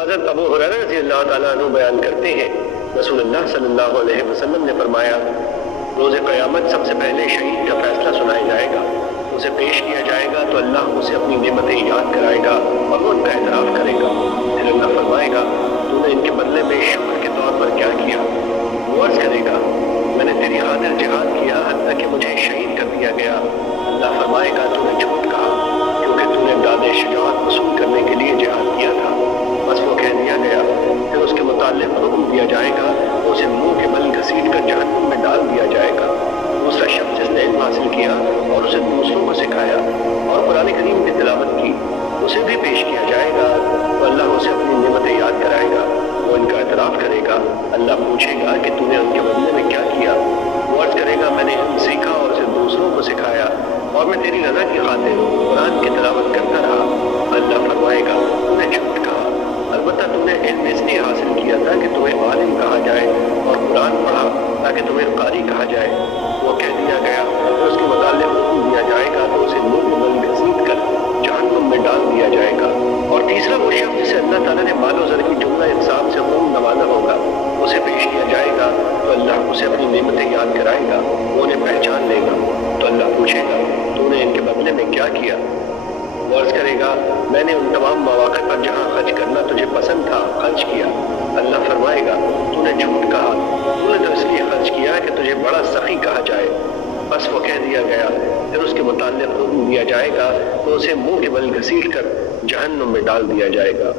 حضرت ابو ہریرہ رضی اللہ تعالیٰ عنہ بیان کرتے ہیں رسول اللہ صلی اللہ علیہ وسلم نے فرمایا روز قیامت سب سے پہلے شہید کا فیصلہ سنایا جائے گا، اسے پیش کیا جائے گا تو اللہ اسے اپنی نعمتیں یاد کرائے گا اور وہ ان کا اعتراف کرے گا۔ پھر اللہ فرمائے گا تو نے ان کے بدلے میں شکر کے طور پر کیا کیا؟ وہ عرض کرے گا میں نے تیری خاطر جہاد کیا حتیٰ کہ مجھے شہید کر دیا گیا۔ اللہ فرمائے گا تو نے جھوٹ کہا کیونکہ تو نے امداد شجاعت وصول کرنے کے لیے جہاد کیا تھا۔ بس وہ کہہ دیا گیا۔ پھر اس کے متعلق حکم دیا جائے گا تو اسے منہ کے بل گھسیٹ کر جہنم میں ڈال دیا جائے گا۔ دوسرا شخص جس نے علم حاصل کیا اور اسے دوسروں کو سکھایا اور قرآن کریم کی تلاوت کی، اسے بھی پیش کیا جائے گا تو اللہ اسے اپنی نعمتیں یاد کرائے گا، وہ ان کا اعتراف کرے گا۔ اللہ پوچھے گا کہ تو نے ان کے بدلے میں کیا کیا؟ وہ عرض کرے گا میں نے علم سیکھا اور اسے دوسروں کو سکھایا اور میں تیری رضا کی خاطر قرآن کی تلاوت کرتا رہا۔ اللہ فرمائے گا تو نے جھوٹ کہا، البتہ تم نے علم اس لیے حاصل کیا تھا کہ تمہیں عالم کہا جائے اور قرآن پڑھا تاکہ تمہیں قاری کہا جائے۔ وہ کہہ دیا گیا۔ پھر اس کے متعلق حکم دیا جائے گا تو اسے منہ میں بل گھسیٹ کر جہنم میں ڈال دیا جائے گا۔ اور تیسرا وہ شخص جسے اللہ تعالیٰ نے مال و زر کی جملہ اقسام سے خوب نوازا ہوگا، اسے پیش کیا جائے گا تو اللہ اسے اپنی نعمتیں یاد کرائے گا، وہ انہیں پہچان لے گا۔ تو اللہ پوچھے گا تو نے ان کے بدلے میں کیا کیا؟ وہ عرض کرے گا میں نے ان تمام مواقع پر جہاں خرچ کرنا تجھے پسند تھا خرچ کیا۔ اللہ فرمائے گا تو نے جھوٹ کہا، تو نے تو اس لیے خرچ کیا کہ تجھے بڑا سخی کہا جائے۔ بس وہ کہہ دیا گیا۔ پھر اس کے متعلق حکم دیا جائے گا تو اسے منہ کے بل گھسیٹ کر جہنم میں ڈال دیا جائے گا۔